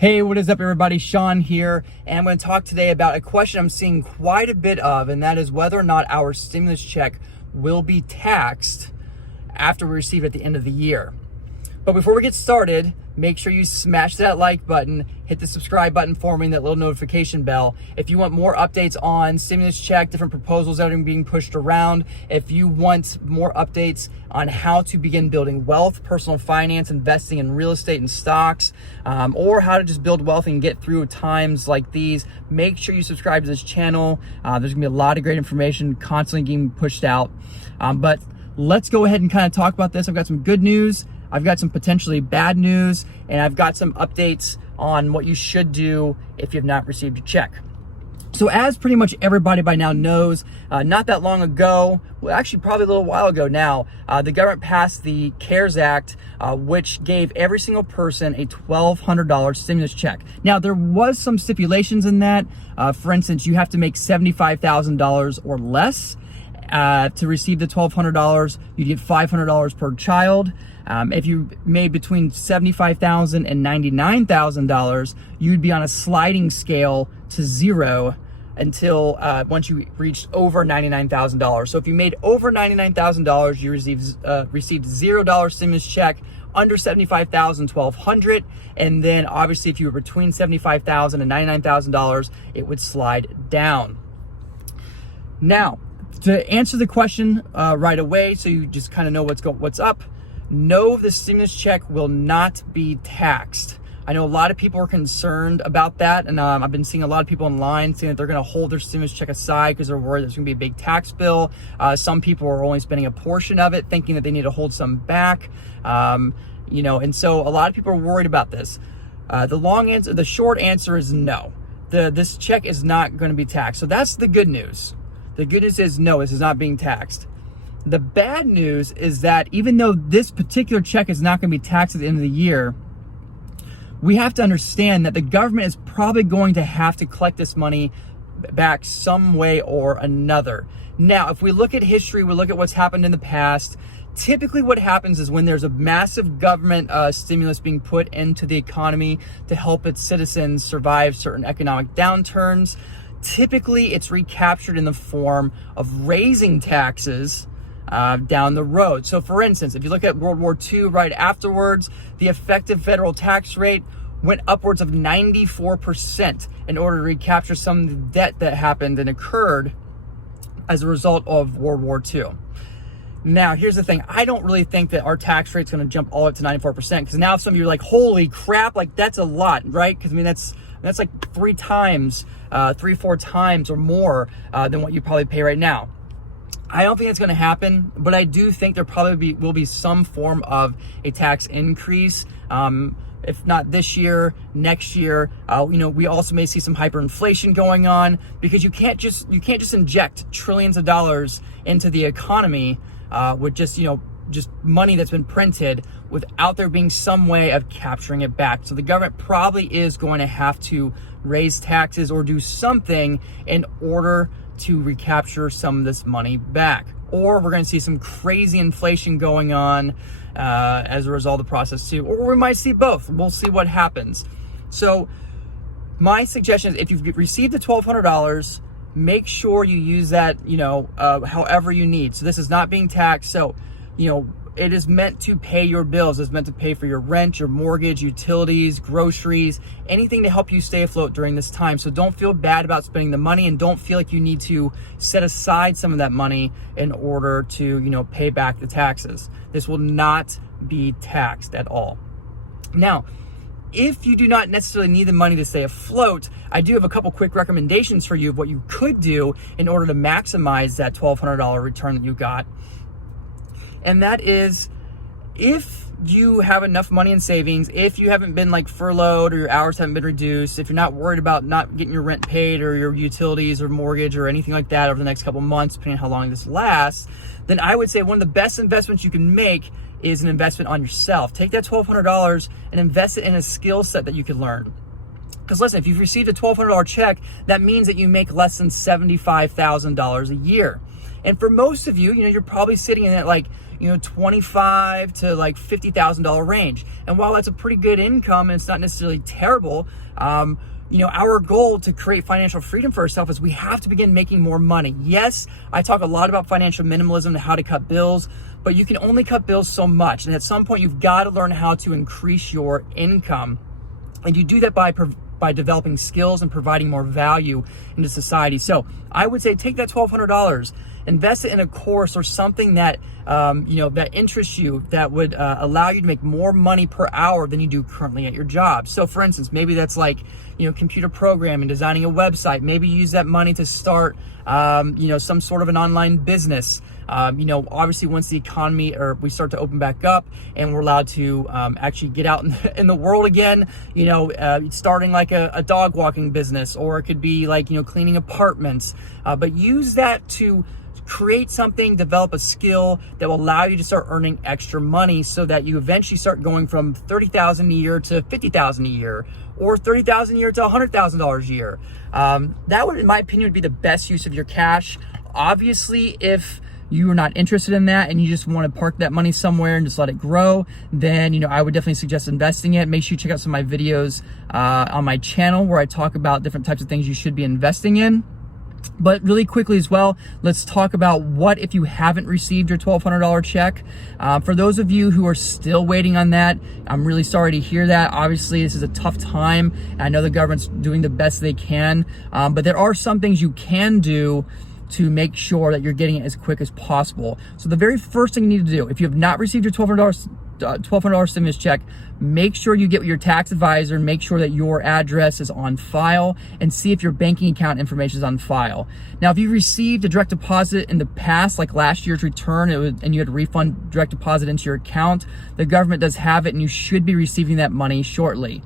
Hey, what is up everybody? Sean here, and I'm going to talk today about a question I'm seeing quite a bit of, and that is whether or not our stimulus check will be taxed after we receive it at the end of the year. But before we get started, make sure you smash that like button, hit the subscribe button for me, and that little notification bell. If you want more updates on stimulus check, different proposals that are being pushed around, if you want more updates on how to begin building wealth, personal finance, investing in real estate and stocks, or how to just build wealth and get through times like these, make sure you subscribe to this channel. There's gonna be a lot of great information constantly getting pushed out. But let's go ahead and kind of talk about this. I've got some good news, I've got some potentially bad news, and I've got some updates on what you should do if you have not received your check. So as pretty much everybody by now knows, not that long ago, well actually probably a little while ago now, the government passed the CARES Act, which gave every single person a $1,200 stimulus check. Now there was some stipulations in that. For instance, you have to make $75,000 or less to receive the $1,200. You get $500 per child. If you made between $75,000 and $99,000, you'd be on a sliding scale to zero until once you reached over $99,000. So if you made over $99,000, you received $0 stimulus check. Under $75,000, $1,200, and then obviously if you were between $75,000 and $99,000, it would slide down. Now, to answer the question right away, so you just kind of know what's up. No, the stimulus check will not be taxed. I know a lot of people are concerned about that, and I've been seeing a lot of people online saying that they're going to hold their stimulus check aside because they're worried there's going to be a big tax bill. Some people are only spending a portion of it, thinking that they need to hold some back. And so a lot of people are worried about this. The short answer is no. This check is not going to be taxed. So that's the good news. The good news is no, this is not being taxed. The bad news is that even though this particular check is not going to be taxed at the end of the year, we have to understand that the government is probably going to have to collect this money back some way or another. Now, if we look at history, we look at what's happened in the past, typically what happens is when there's a massive government stimulus being put into the economy to help its citizens survive certain economic downturns, typically it's recaptured in the form of raising taxes down the road. So for instance, if you look at World War II, right afterwards, the effective federal tax rate went upwards of 94% in order to recapture some of the debt that happened and occurred as a result of World War II. Now, here's the thing. I don't really think that our tax rate's going to jump all up to 94%, because now some of you are like, holy crap, like that's a lot, right? Because I mean, that's like 4 times or more than what you probably pay right now. I don't think that's going to happen, but I do think there probably will be some form of a tax increase. If not this year, next year. We also may see some hyperinflation going on, because you can't just inject trillions of dollars into the economy with just money that's been printed without there being some way of capturing it back. So the government probably is going to have to raise taxes or do something in order to recapture some of this money back. Or we're going to see some crazy inflation going on as a result of the process too. Or we might see both. We'll see what happens. So my suggestion is, if you've received the $1,200, make sure you use that, however you need. So this is not being taxed. So, it is meant to pay your bills. It's meant to pay for your rent, your mortgage, utilities, groceries, anything to help you stay afloat during this time. So don't feel bad about spending the money, and don't feel like you need to set aside some of that money in order to, pay back the taxes. This will not be taxed at all. Now, if you do not necessarily need the money to stay afloat, I do have a couple quick recommendations for you of what you could do in order to maximize that $1,200 return that you got. And that is, if you have enough money in savings, if you haven't been furloughed or your hours haven't been reduced, if you're not worried about not getting your rent paid or your utilities or mortgage or anything like that over the next couple months, depending on how long this lasts, then I would say one of the best investments you can make is an investment on yourself. Take that $1,200 and invest it in a skill set that you can learn. Because listen, if you've received a $1,200 check, that means that you make less than $75,000 a year. And for most of you, you're probably sitting in that like, $25 to like $50,000 range. And while that's a pretty good income and it's not necessarily terrible, our goal to create financial freedom for ourselves is we have to begin making more money. Yes, I talk a lot about financial minimalism and how to cut bills, but you can only cut bills so much. And at some point, you've got to learn how to increase your income. And you do that by developing skills and providing more value into society. So I would say take that $1,200, invest it in a course or something that that interests you, that would allow you to make more money per hour than you do currently at your job. So for instance, maybe that's like computer programming, designing a website. Maybe use that money to start some sort of an online business. Obviously once the economy or we start to open back up and we're allowed to actually get out in the world again, starting like a dog walking business, or it could be like, cleaning apartments, but use that to create something, develop a skill that will allow you to start earning extra money so that you eventually start going from $30,000 a year to $50,000 a year, or $30,000 a year to $100,000 a year. That would, in my opinion, be the best use of your cash. Obviously, if you are not interested in that and you just want to park that money somewhere and just let it grow, then I would definitely suggest investing it. Make sure you check out some of my videos on my channel where I talk about different types of things you should be investing in. But really quickly as well, let's talk about what if you haven't received your $1,200 check. For those of you who are still waiting on that, I'm really sorry to hear that. Obviously, this is a tough time. I know the government's doing the best they can, but there are some things you can do to make sure that you're getting it as quick as possible. So the very first thing you need to do, if you have not received your $1,200 stimulus check, make sure you get with your tax advisor and make sure that your address is on file, and see if your banking account information is on file. Now, if you received a direct deposit in the past, like last year's return, and you had a refund direct deposit into your account, the government does have it and you should be receiving that money shortly.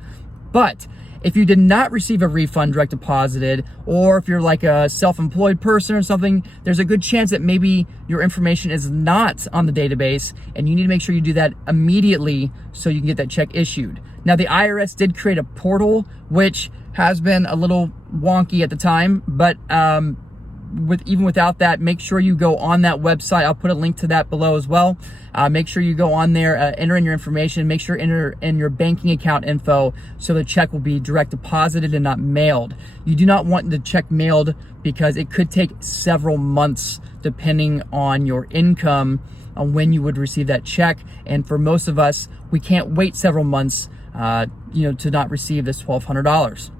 But if you did not receive a refund direct deposited, or if you're like a self-employed person or something, there's a good chance that maybe your information is not on the database, and you need to make sure you do that immediately so you can get that check issued. Now, the IRS did create a portal, which has been a little wonky at the time, but even without that, make sure you go on that website. I'll put a link to that below as well. Make sure you go on there, enter in your information, make sure enter in your banking account info so the check will be direct deposited and not mailed. You do not want the check mailed because it could take several months depending on your income on when you would receive that check. And for most of us, we can't wait several months to not receive this $1,200.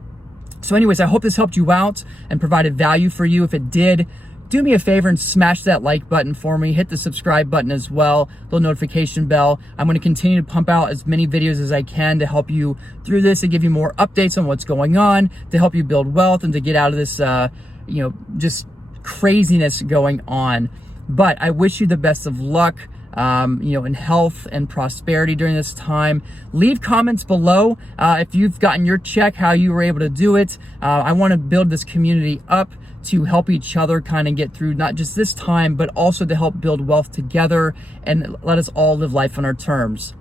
So anyways, I hope this helped you out and provided value for you. If it did, do me a favor and smash that like button for me. Hit the subscribe button as well, little notification bell. I'm going to continue to pump out as many videos as I can to help you through this, to give you more updates on what's going on, to help you build wealth and to get out of this, just craziness going on. But I wish you the best of luck. In health and prosperity during this time. Leave comments below if you've gotten your check, how you were able to do it. I want to build this community up to help each other kind of get through not just this time, but also to help build wealth together and let us all live life on our terms.